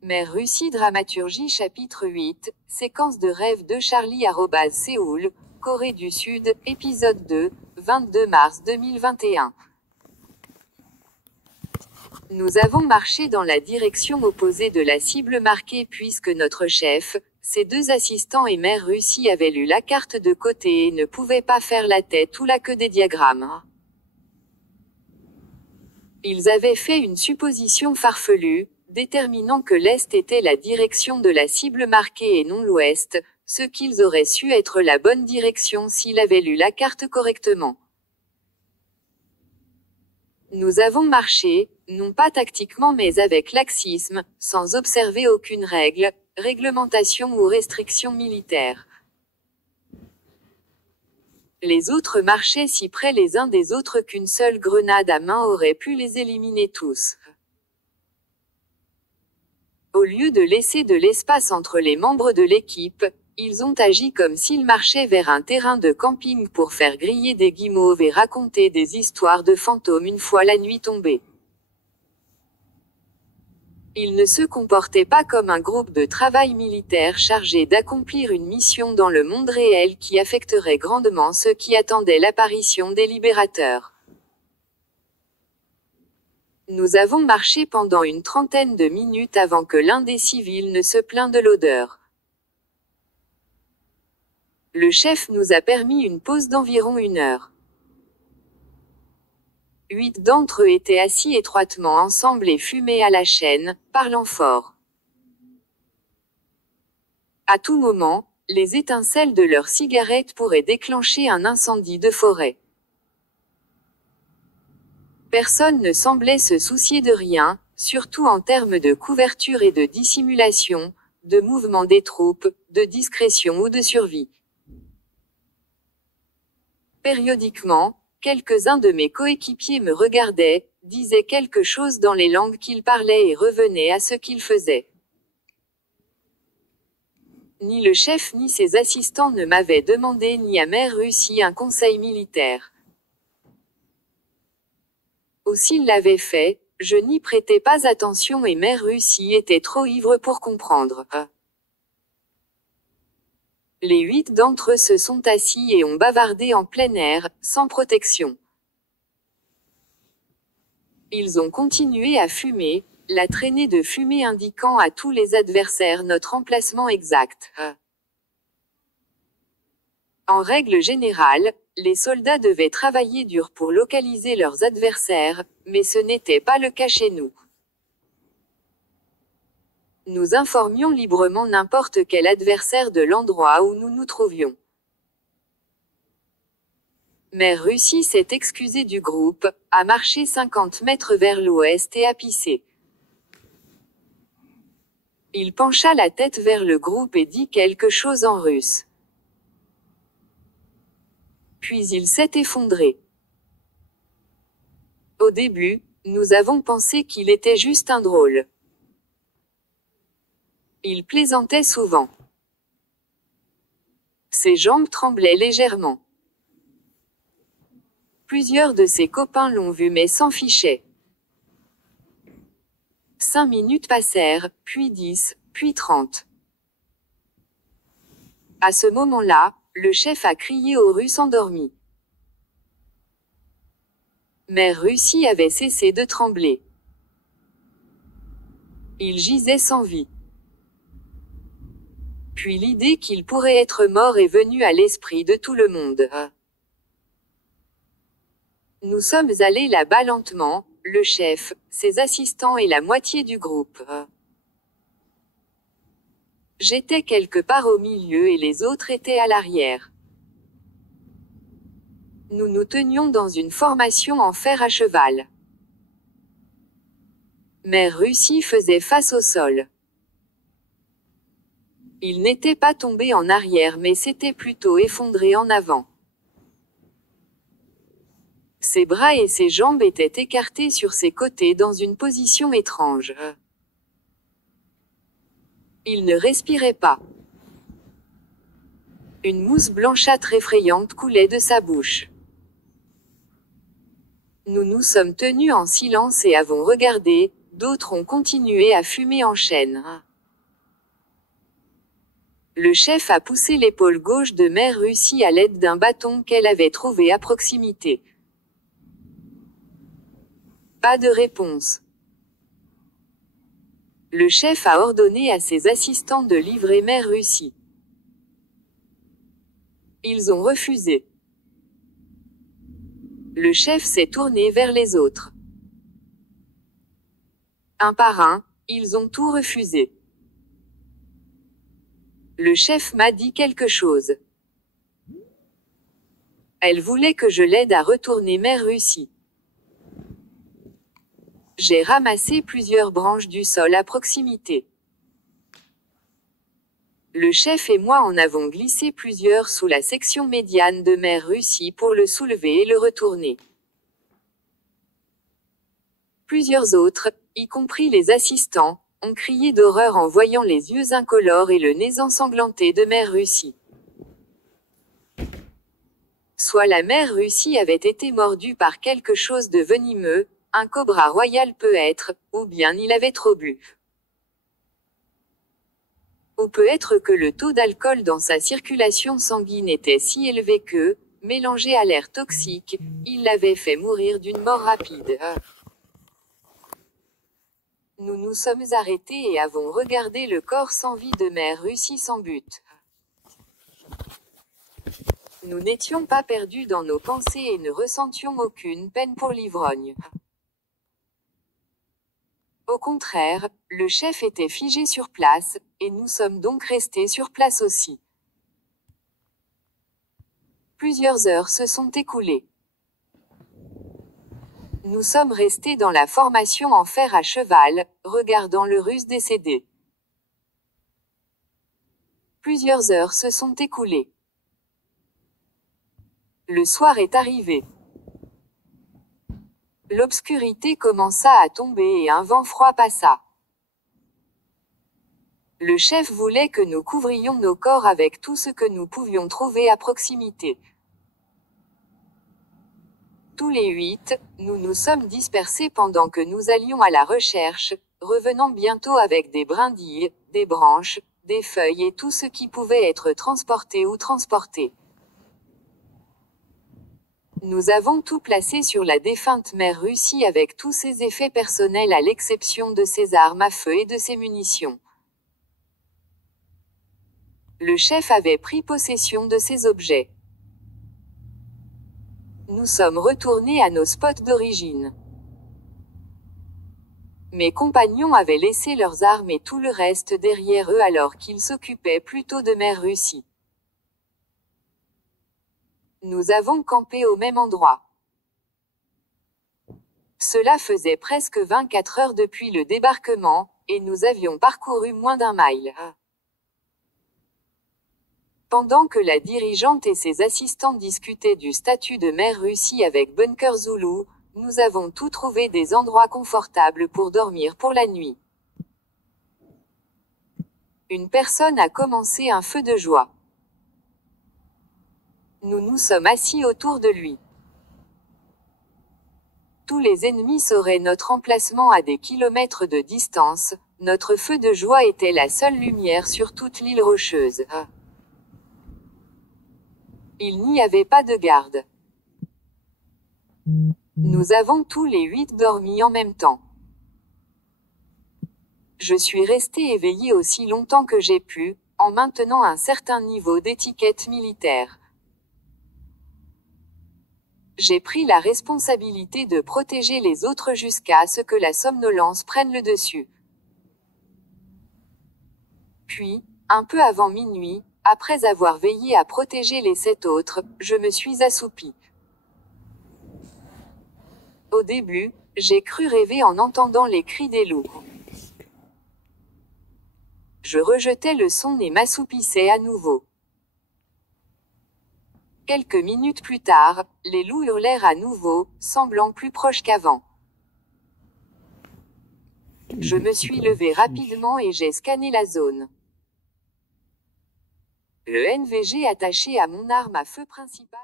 Mère Russie Dramaturgie chapitre 8, séquence de rêve de Charlie @Séoul, Corée du Sud, épisode 2, 22 mars 2021. Nous avons marché dans la direction opposée de la cible marquée puisque notre chef, ses deux assistants et Mère Russie avaient lu la carte de côté et ne pouvaient pas faire la tête ou la queue des diagrammes. Ils avaient fait une supposition farfelue, déterminant que l'Est était la direction de la cible marquée et non l'Ouest, ce qu'ils auraient su être la bonne direction s'ils avaient lu la carte correctement. Nous avons marché, non pas tactiquement mais avec laxisme, sans observer aucune règle, réglementation ou restriction militaire. Les autres marchaient si près les uns des autres qu'une seule grenade à main aurait pu les éliminer tous. Au lieu de laisser de l'espace entre les membres de l'équipe, ils ont agi comme s'ils marchaient vers un terrain de camping pour faire griller des guimauves et raconter des histoires de fantômes une fois la nuit tombée. Ils ne se comportaient pas comme un groupe de travail militaire chargé d'accomplir une mission dans le monde réel qui affecterait grandement ceux qui attendaient l'apparition des libérateurs. Nous avons marché pendant une trentaine de minutes avant que l'un des civils ne se plaint de l'odeur. Le chef nous a permis une pause d'environ 1 heure. 8 d'entre eux étaient assis étroitement ensemble et fumaient à la chaîne, parlant fort. À tout moment, les étincelles de leurs cigarettes pourraient déclencher un incendie de forêt. Personne ne semblait se soucier de rien, surtout en termes de couverture et de dissimulation, de mouvement des troupes, de discrétion ou de survie. Périodiquement, quelques-uns de mes coéquipiers me regardaient, disaient quelque chose dans les langues qu'ils parlaient et revenaient à ce qu'ils faisaient. Ni le chef ni ses assistants ne m'avaient demandé ni à Mère Russie un conseil militaire. Ou s'ils l'avaient fait, je n'y prêtais pas attention et Mère Russie était trop ivre pour comprendre. Les 8 d'entre eux se sont assis et ont bavardé en plein air, sans protection. Ils ont continué à fumer, la traînée de fumée indiquant à tous les adversaires notre emplacement exact. En règle générale, les soldats devaient travailler dur pour localiser leurs adversaires, mais ce n'était pas le cas chez nous. Nous informions librement n'importe quel adversaire de l'endroit où nous nous trouvions. Mère Russie s'est excusée du groupe, a marché 50 mètres vers l'ouest et a pissé. Il pencha la tête vers le groupe et dit quelque chose en russe. Puis il s'est effondré. Au début, nous avons pensé qu'il était juste un drôle. Il plaisantait souvent. Ses jambes tremblaient légèrement. Plusieurs de ses copains l'ont vu mais s'en fichaient. 5 minutes passèrent, puis 10, puis 30. À ce moment-là, le chef a crié aux Russes endormis. Mère Russie avait cessé de trembler. Il gisait sans vie. Puis l'idée qu'il pourrait être mort est venue à l'esprit de tout le monde. Nous sommes allés là-bas lentement, le chef, ses assistants et la moitié du groupe. J'étais quelque part au milieu et les autres étaient à l'arrière. Nous nous tenions dans une formation en fer à cheval. Mère Russie faisait face au sol. Il n'était pas tombé en arrière mais s'était plutôt effondré en avant. Ses bras et ses jambes étaient écartés sur ses côtés dans une position étrange. Il ne respirait pas. Une mousse blanchâtre effrayante coulait de sa bouche. Nous nous sommes tenus en silence et avons regardé, D'autres ont continué à fumer en chaîne. Le chef a poussé l'épaule gauche de Mère Russie à l'aide d'un bâton qu'elle avait trouvé à proximité. Pas de réponse. Le chef a ordonné à ses assistants de livrer Mère Russie. Ils ont refusé. Le chef s'est tourné vers les autres. Un par un, ils ont tout refusé. Le chef m'a dit quelque chose. Elle voulait que je l'aide à retourner Mère Russie. J'ai ramassé plusieurs branches du sol à proximité. Le chef et moi en avons glissé plusieurs sous la section médiane de Mère Russie pour le soulever et le retourner. Plusieurs autres, y compris les assistants, ont crié d'horreur en voyant les yeux incolores et le nez ensanglanté de Mère Russie. Soit la Mère Russie avait été mordue par quelque chose de venimeux, un cobra royal peut être, ou bien il avait trop bu. Ou peut-être que le taux d'alcool dans sa circulation sanguine était si élevé que, mélangé à l'air toxique, il l'avait fait mourir d'une mort rapide. Nous nous sommes arrêtés et avons regardé le corps sans vie de Mère Russie sans but. Nous n'étions pas perdus dans nos pensées et ne ressentions aucune peine pour l'ivrogne. Au contraire, le chef était figé sur place, et nous sommes donc restés sur place aussi. Plusieurs heures se sont écoulées. Nous sommes restés dans la formation en fer à cheval, regardant le Russe décédé. Plusieurs heures se sont écoulées. Le soir est arrivé. L'obscurité commença à tomber et un vent froid passa. Le chef voulait que nous couvrions nos corps avec tout ce que nous pouvions trouver à proximité. Tous les 8, nous nous sommes dispersés pendant que nous allions à la recherche, revenant bientôt avec des brindilles, des branches, des feuilles et tout ce qui pouvait être transporté ou transporté. Nous avons tout placé sur la défunte Mère Russie avec tous ses effets personnels à l'exception de ses armes à feu et de ses munitions. Le chef avait pris possession de ces objets. Nous sommes retournés à nos spots d'origine. Mes compagnons avaient laissé leurs armes et tout le reste derrière eux alors qu'ils s'occupaient plutôt de Mère Russie. Nous avons campé au même endroit. Cela faisait presque 24 heures depuis le débarquement, et nous avions parcouru moins d'un mile. Pendant que la dirigeante et ses assistants discutaient du statut de Mère Russie avec Bunker Zulu, nous avons tout trouvé des endroits confortables pour dormir pour la nuit. Une personne a commencé un feu de joie. Nous nous sommes assis autour de lui. Tous les ennemis sauraient notre emplacement à des kilomètres de distance, notre feu de joie était la seule lumière sur toute l'île rocheuse. Il n'y avait pas de garde. Nous avons tous les 8 dormi en même temps. Je suis resté éveillé aussi longtemps que j'ai pu, en maintenant un certain niveau d'étiquette militaire. J'ai pris la responsabilité de protéger les autres jusqu'à ce que la somnolence prenne le dessus. Puis, un peu avant minuit, après avoir veillé à protéger les 7 autres, je me suis assoupi. Au début, j'ai cru rêver en entendant les cris des loups. Je rejetais le son et m'assoupissais à nouveau. Quelques minutes plus tard, les loups hurlèrent à nouveau, semblant plus proches qu'avant. Je me suis levé rapidement et j'ai scanné la zone. Le NVG attaché à mon arme à feu principale